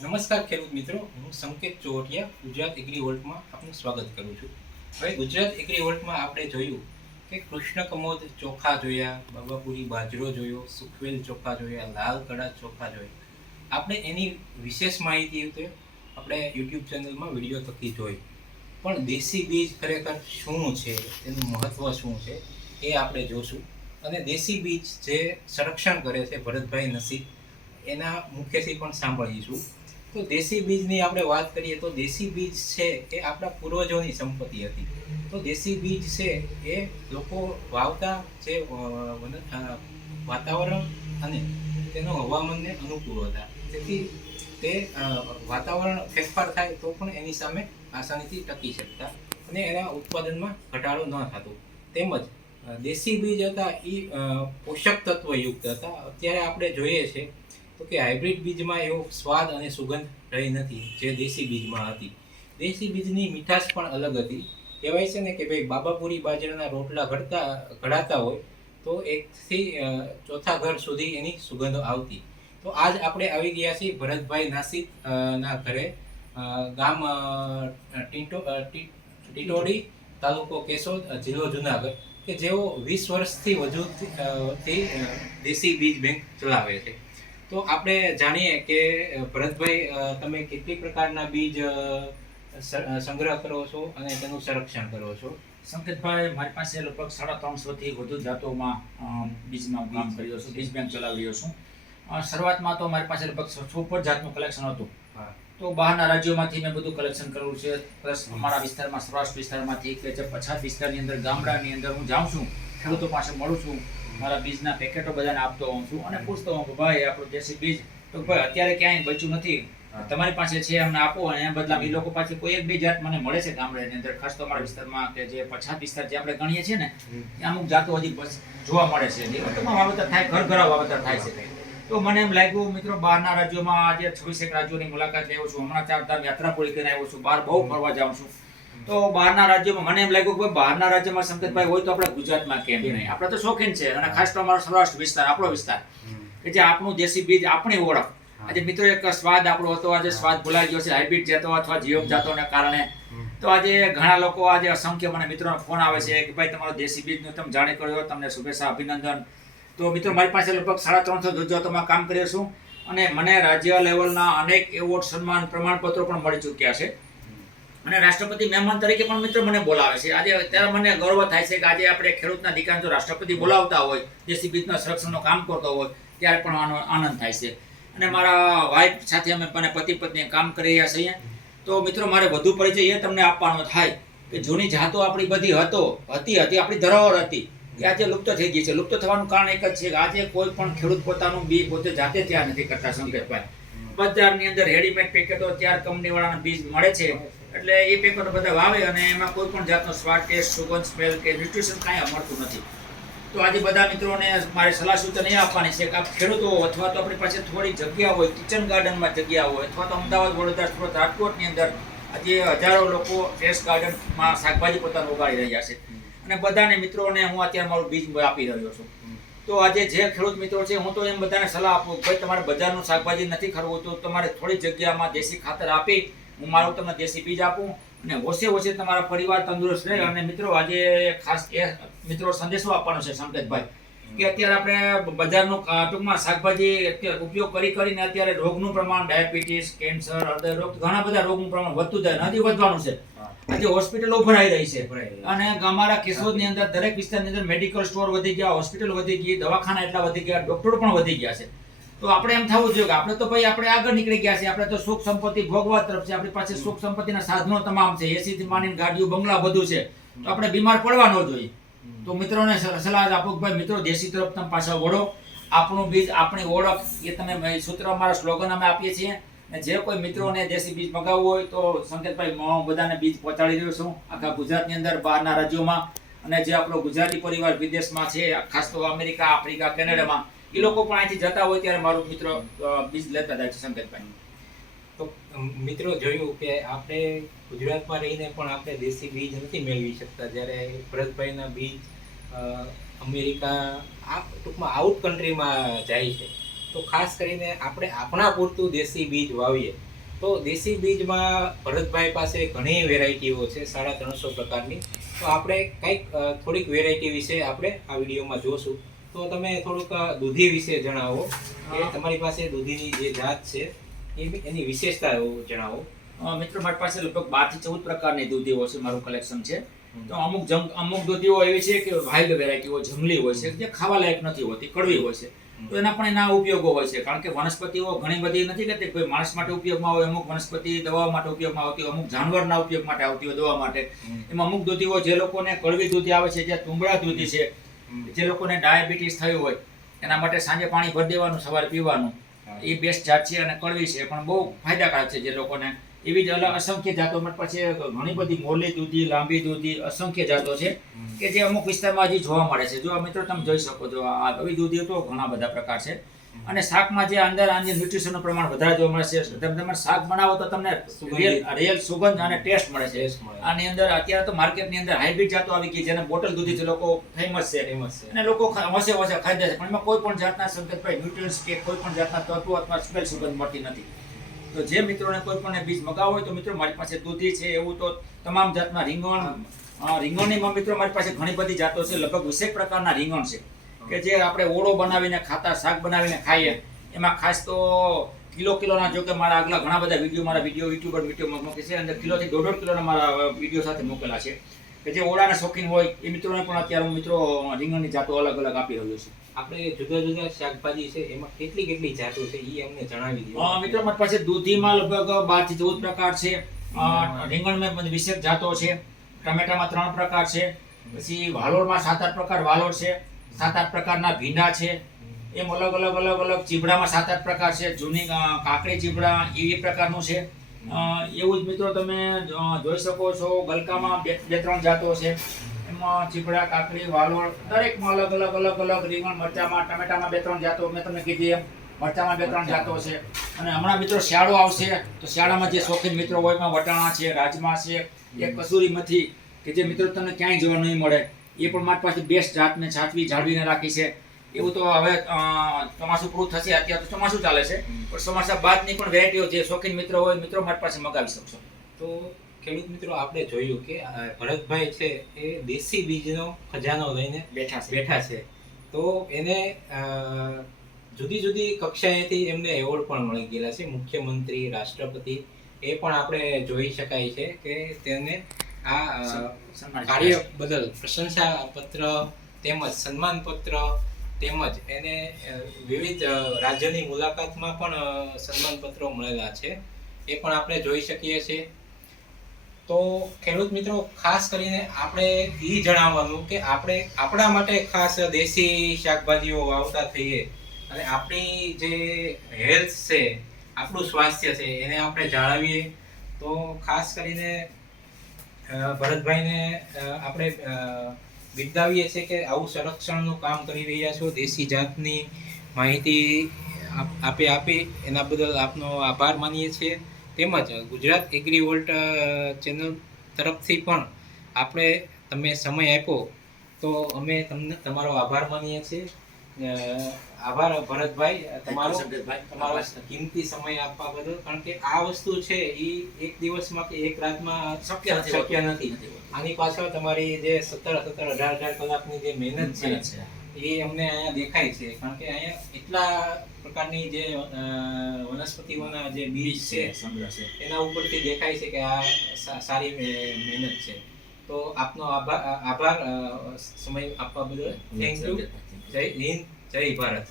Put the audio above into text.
નમસ્કાર ખેડૂત મિત્રો, હું સંકેત ચોવટિયા ગુજરાત એગ્રી વોલ્ટમાં આપનું સ્વાગત કરું છું. હવે ગુજરાત એગ્રી વોલ્ટમાં આપણે જોયું કે કૃષ્ણ કમોદ ચોખા જોયા, બાબાપુરી બાજરો જોયો, સુખવેલ ચોખા જોયા, લાલ કડા ચોખા જોયા. આપણે એની વિશેષ માહિતી તો આપણે યુટ્યુબ ચેનલમાં વિડીયો થકી જોઈ. પણ દેશી બીજ ખરેખર શું છે, તેનું મહત્ત્વ શું છે એ આપણે જોશું. અને દેશી બીજ જે સંરક્ષણ કરે છે ભરતભાઈ નસીબ, એના મુખ્યથી પણ સાંભળીશું. તો દેશી બીજની આપણે વાત કરીએ તો દેશી બીજ છે એ આપણા પૂર્વજોની સંપત્તિ હતી. તો દેશી બીજ છે એ લોકો વાવતા જે વાતાવરણ અને તેનો હવામાનને અનુકૂળ હતા, તેથી તે વાતાવરણ ફેરફાર થાય તો પણ એની સામે આસાનીથી ટકી શકતા અને એના ઉત્પાદનમાં ઘટાડો ન થતો. તેમજ દેશી બીજ હતા એ પોષક તત્વયુક્ત હતા. અત્યારે આપણે જોઈએ છે તો કે હાઇબ્રિડ બીજમાં એવો સ્વાદ અને સુગંધ રહી નથી જે દેશી બીજમાં હતી. દેશી બીજની મીઠાશ પણ અલગ હતી. કહેવાય છે ને કે ભાઈ બાબાપુરી બાજરાના રોટલા ઘડાતા હોય તો એકથી ચોથા ઘર સુધી એની સુગંધ આવતી. તો આજ આપણે આવી ગયા છીએ ભરતભાઈ નાસિક ના ઘરે, ગામ ટીટોડી, તાલુકો કેશોદ, જિલ્લો જુનાગઢ, કે જેઓ 20 વર્ષથી વધુથી દેશી બીજ બેંક ચલાવે છે. તો આપણે જાણીએ કે ભરતભાઈ, તમે કેટલી પ્રકારના બીજ સંગ્રહ કરો છો અને તેનું સંરક્ષણ કરો છો? સંકેતભાઈ, મારી પાસે લગભગ 350 થી વધુ જાતોમાં બીજમાં કામ કર્યો છું, બીજ બેંક ચલાવી રહ્યો છું. શરૂઆતમાં તો મારી પાસે લગભગ 100 ઉપર જાતનું કલેક્શન હતું. તો બહારના રાજ્યોમાંથી મેં બધું કલેક્શન કરેલું છે. પ્લસ અમારા વિસ્તારમાં, સૌરાષ્ટ્ર વિસ્તારમાંથી કે જે પછાત વિસ્તારની અંદર, ગામડાની અંદર હું જાઉં છું, ખેડૂતો પાસે મળું છું, મારા બીજના પેકેટો બધાને આપતો હોઉં છું અને પૂછતો હોઉં કે ભાઈ આપણું દેશી બીજ તો ભાઈ અત્યારે ક્યાંય બચ્યું નથી, તમારી પાસે છે અમને આપો. અને એ બદલામાં એ લોકો પાસે કોઈ એક બે જાત મને મળે છે ગામડાની અંદર, ખાસ તો અમારા વિસ્તારમાં કે જે પછાત વિસ્તાર જે આપણે ગણીએ છીએ ને, અમુક જાતો હજી જોવા મળે છે. વાવેતર થાય, ઘર ઘરા વાવેતર થાય છે. તો મને એમ લાગ્યું મિત્રો, બહારના રાજ્યોમાં આજે 26 રાજ્યોની મુલાકાત લેવું છું, હમણાં 4 ધામ યાત્રા પૂરી કરીને આવ્યો છું, બહાર બહુ ફરવા જાઉં છું. તો બહારના રાજ્યોમાં મને એમ લાગ્યું કે બહારના રાજ્યમાં સંકેતભાઈ હોય તો આપણે ગુજરાતમાં કેમ નહીં? આપણે તો શોખીન છે, અને ખાસ તો અમારો સૌરાષ્ટ્ર વિસ્તાર, આપણો વિસ્તાર કે જે આપણું દેશી બીજ, આપણી ઓળખ. આજે મિત્રો એક સ્વાદ આપણો હતો, આજે સ્વાદ ભૂલાઈ ગયો છે હાઇબ્રિડ જાતો અથવા જીવમ જાતોને કારણે. તો આજે ઘણા લોકો, આજે અસંખ્ય મને મિત્રોનો ફોન આવે છે કે ભાઈ તમારો દેશી બીજનું તમે જાણી કર્યો, તમને શુભેચ્છા, અભિનંદન. તો મિત્રો, મારી પાસે લગભગ 350 જાતોમાં કામ કર્યો છું અને મને રાજ્ય લેવલના અનેક એવોર્ડ, સન્માન, પ્રમાણપત્રો પણ મળી ચૂક્યા છે. અને રાષ્ટ્રપતિ મહેમાન તરીકે પણ મિત્રો મને બોલાવે છે. આજે ત્યારે મને ગર્વ થાય છે કે આજે આપણે ખેડૂતના દીકરાને જો રાષ્ટ્રપતિ બોલાવતા હોય, દેશી બીજના સંરક્ષણનું કામ કરતો હોય, ત્યારે પણ આનો આનંદ થાય છે. અને મારા વાઇફ સાથે અમે પતિ પત્ની કામ કરી રહ્યા છીએ. તો મિત્રો, મારે વધુ પરિચય એ તમને આપવાનો થાય કે જૂની જાતો આપણી બધી હતી આપણી ધરોહર હતી, એ આજે લુપ્ત થઈ ગઈ છે. લુપ્ત થવાનું કારણ એક જ છે કે આજે કોઈ પણ ખેડૂત પોતાનું બી પોતે જાતે તૈયાર નથી કરતા. સંકેતભાઈ, બજારની અંદર રેડીમેડ પેકેટો તૈયાર કંપનીવાળાના બીજ મળે છે, એટલે એ પેકેટો બધા વાવે અને એમાં કોઈ પણ જાતનો સ્વાદ, ટેસ્ટ, સુગંધ, સ્મેલ કે ન્યુટ્રિશન કાંઈ મળતું નથી. તો આજે બધા મિત્રોને મારે સલાહ સૂચન એ આપવાની છે કે આપ ખેડૂતો, અથવા તો આપણી પાસે થોડી જગ્યા હોય, કિચન ગાર્ડનમાં જગ્યા હોય, અથવા તો અમદાવાદ, વડોદરા, સુરત, રાજકોટની અંદર આજે હજારો લોકો ટેરેસ ગાર્ડનમાં શાકભાજી પોતાનું ઉગાડી રહ્યા છે. અને બધાને મિત્રોને હું અત્યારે મારું બીજ આપી રહ્યો છું. તો આજે જે ખેડૂત મિત્રો છે, હું તો એમ બધાને સલાહ આપું કે ભાઈ તમારે બજારનું શાકભાજી નથી ખરવું તો તમારે થોડી જગ્યામાં દેશી ખાતર આપી હું મારું તમને દેશી બીજ આપું અને ઓછે તમારા પરિવાર તંદુરસ્ત રહે. અને મિત્રો, આજે ખાસ એ મિત્રો સંદેશો આપવાનો છે સંકેતભાઈ કે અત્યારે આપણે બજારનું ટૂંકમાં શાકભાજી ઉપયોગ કરીને અત્યારે રોગનું પ્રમાણ, ડાયાબિટીસ, કેન્સર, હૃદય રોગ, ઘણા બધા રોગનું પ્રમાણ વધતું જાય, હજી વધવાનું છે. આજે હોસ્પિટલો ભરાઈ રહી છે અને અમારા કેશોદની અંદર દરેક વિસ્તારની અંદર મેડિકલ સ્ટોર વધી ગયા, હોસ્પિટલ વધી ગઈ, દવાખાના એટલા વધી ગયા, ડોક્ટરો પણ વધી ગયા છે. તો આપણે એમ થવું જોઈએ કે આપણે તો ભાઈ આપણે આગળ નીકળી ગયા છે, આપણે તો સુખ સંપત્તિ ભોગવા તરફ છે, આપણી પાસે સુખ સંપત્તિના સાધનો તમામ છે, એસી થી માંડીને ગાડીઓ, બંગલા બધું છે. તો આપણે બીમાર પડવા ન જોઈએ. તો મિત્રોને સલાહ આપું કે ભાઈ મિત્રો, દેશી તરફ તમે પાછા વળો. આપણું બીજ, આપણી ઓળખ, એ તમે સૂત્ર, અમારા સ્લોગન અમે આપીએ છીએ. અને જે કોઈ મિત્રોને દેશી બીજ મગાવવું હોય તો સંકેતભાઈ, હું બધાને બીજ પહોંચાડી રહ્યો છું આખા ગુજરાતની અંદર, બહારના રાજ્યોમાં. અને જે આપણો ગુજરાતી પરિવાર વિદેશમાં છે, ખાસ તો અમેરિકા, આફ્રિકા, કેનેડામાં, એ લોકો પણ અહીંથી જતા હોય ત્યારે મારું મિત્રો બીજ લેતા જાય છે સંકેતભાઈ. તો મિત્રો, જોયું કે આપણે ગુજરાતમાં રહીને પણ આપણે દેશી બીજ નથી મેળવી શકતા, જ્યારે ભરતભાઈના બીજ અમેરિકા, આ ટૂંકમાં આઉટ કન્ટ્રીમાં જાય છે. તો ખાસ કરીને આપણે આપણા પૂરતું દેશી બીજ વાવીએ. તો દેશી બીજમાં ભરતભાઈ પાસે ઘણી વેરાયટીઓ છે, 350 પ્રકારની. તો આપણે કંઈક થોડીક વેરાયટી વિશે આપણે આ વિડીયોમાં જોશું. તો તમે થોડુંક દૂધી વિશે જણાવો કે તમારી પાસે દૂધીની જે જાત છે એની વિશેષતાઓ જણાવો. મિત્રો મારી પાસે લગભગ 12 થી 14 પ્રકારની દૂધીઓ છે, મારું કલેક્શન છે. તો અમુક દૂધીઓ એવી છે કે વાઇલ્ડ વેરાયટીઓ જંગલી હોય છે, જે ખાવા લાયક નથી હોતી, કડવી હોય છે. તો એના પણ એના ઉપયોગો હોય છે, કારણ કે વનસ્પતિઓ ઘણી બધી નથી કહેતી કોઈ માણસ માટે ઉપયોગમાં હોય, અમુક વનસ્પતિ દવાઓ માટે ઉપયોગમાં આવતી હોય, અમુક જાનવરના ઉપયોગ માટે આવતી હોય દવા માટે. એમાં અમુક દૂધીઓ જે લોકોને કડવી દૂધી આવે છે, જે તુંબડા દૂધી છે, જે લોકોને ડાયાબિટીસ થયું હોય એના માટે સાંજે પાણી ભરી દેવાનું, સવારે પીવાનું, એ બેસ્ટ જાત છે. અને કડવી છે પણ બહુ ફાયદાકારક છે જે લોકોને. એવી જ અસંખ્ય જાતો મારી પાસે ઘણી બધી મોલી દૂધી, લાંબી દૂધી, અસંખ્ય જાતો છે કે જે અમુક વિસ્તારમાં હજી જોવા મળે છે. જો મિત્રો તમે જોઈ શકો છો, આ આવી દૂધીઓ તો ઘણા બધા પ્રકાર છે. અને શાકમાં જે અંદર આની ન્યુટ્રિશનનું પ્રમાણ વધારે જોવા મળે છે. તમે શાક બનાવો તો તમને રિયલ સુગંધ અને ટેસ્ટ મળે છે. આની અંદર અત્યારે તો માર્કેટની અંદર હાઇબ્રિડ જાતો આવી ગઈ, જેને બોટલ દૂધીથી લોકો ફેમસ છે અને લોકો હોશે ખાઈ જાય છે, પણ એમાં કોઈ પણ જાતના સંકેતભાઈ ન્યુટ્રિયન્ટ્સ કે કોઈ પણ જાતના તત્વો અથવા સ્મેલ સુગંધ મળતી નથી. તો જે મિત્રોને કોઈ પણ બીજ મગાવવો હોય તો મિત્રો મારી પાસે દૂધી છે, એવું તો તમામ જાતના રીંગણની મિત્રો મારી પાસે ઘણી બધી જાતો છે. લગભગ 20 પ્રકારના રીંગણ છે કે જે આપણે ઓળો બનાવીને ખાતા, શાક બનાવીને ખાઈએ. એમાં ખાસ તો કિલોના, જો કે મારા આગલા ઘણા બધા મારા વિડીયો યુટ્યુબર મૂકે છે, અંદર કિલોથી 1.5 કિલોના મારા વિડીયો સાથે મૂકેલા છે કે જે ઓળાના શોખીન હોય એ મિત્રોને પણ અત્યારે હું મિત્રો રીંગણની જાતો અલગ અલગ આપી રહ્યો છું. આપણે જુદા જુદા શાકભાજી છે એમાં કેટલી જાતો છે એ અમને જણાવી દો. મિત્રો મારી પાસે દૂધીમાં લગભગ 12 થી 14 પ્રકાર છે. રીંગણમાં 20 જાતો છે. ટમેટામાં 3 પ્રકાર છે. પછી વાલોળમાં 7-8 પ્રકાર વાલોળ છે. 7-8 પ્રકારના ભીંડા છે. એમ અલગ ચીબડામાં 7-8 પ્રકાર છે. જૂની કાકડી ચીબડા એવી પ્રકારનું છે. એવું જ મિત્રો તમે જોઈ શકો છો, ગલકામાં 2-3 જાતો છે. એમાં ચીબડા, કાકડી, વાલોળ દરેકમાં અલગ રીંગણ, મરચામાં, ટમેટામાં 2-3 જાતો મેં તમને કીધી એમ, મરચામાં 2-3 જાતો છે. અને હમણાં મિત્રો શિયાળો આવશે તો શિયાળામાં જે શોખીન મિત્રો હોય એમાં વટાણા છે, રાજમા છે, એક કસૂરી મેથી કે જે મિત્રો તમને ક્યાંય જોવા નહીં મળે, એ પણ મારી પાસે બેસ્ટ જાતને જાળવીને રાખી છે. એવું તો હવે ચોમાસું પૂરું થશે, અત્યારે તો ચોમાસું ચાલે છે, પણ ચોમાસા બાદની પણ વેરાયટીઓ જે શોખીન મિત્રો હોય મિત્રો મારી પાસે મગાવી શકશો. તો ખેડૂત મિત્રો આપણે જોયું કે ભરતભાઈ છે એ દેશી બીજનો ખજાનો લઈને બેઠા છે. તો એને જુદી જુદી કક્ષાએથી એમને એવોર્ડ પણ મળી ગયેલા છે, મુખ્યમંત્રી, રાષ્ટ્રપતિ. એ પણ આપણે જોઈ શકાય છે કે તેને આ કાર્ય બદલ પ્રશંસા પત્ર તેમજ સન્માન પત્ર તેમજ એને વિવિધ રાજ્યની મુલાકાતમાં પણ સન્માન પત્રો મળેલા છે, એ પણ આપણે જોઈ શકીએ છીએ. તો ખેડૂત મિત્રો ખાસ કરીને આપણે એ જણાવવાનું કે આપણે આપણા માટે ખાસ દેશી શાકભાજીઓ વાવતા થઈએ અને આપણી જે હેલ્થ છે, આપણું સ્વાસ્થ્ય છે એને આપણે જાળવીએ. તો ખાસ કરીને ભરતભાઈને આપણે બિરદાવીએ છીએ કે આવું સંરક્ષણનું કામ કરી રહ્યા છો. દેશી જાતની માહિતી આપી એના બદલ આપનો આભાર માનીએ છીએ. તેમજ ગુજરાત એગ્રીવોલ્ટ ચેનલ તરફથી પણ તમે સમય આપ્યો તો અમે તમને તમારો આભાર માનીએ છીએ. આભાર ભરતભાઈ, તમારો કિંમતી સમય આપવા બદલ. કારણ કે આ વસ્તુ છે એ એક દિવસમાં કે એક રાતમાં શક્ય નથી. આની પાછળ તમારી જે 17-18 કલાકની જે મહેનત છે એ અમને અહીંયા દેખાય છે. કારણ કે અહીંયા એટલા પ્રકારની જે વનસ્પતિઓના જે બીજ છે એના ઉપરથી દેખાય છે કે આ સારી મહેનત છે. તો આપનો આભાર સમય આપવા બદલ. Thank you. જય હિન્દ, જય ભારત.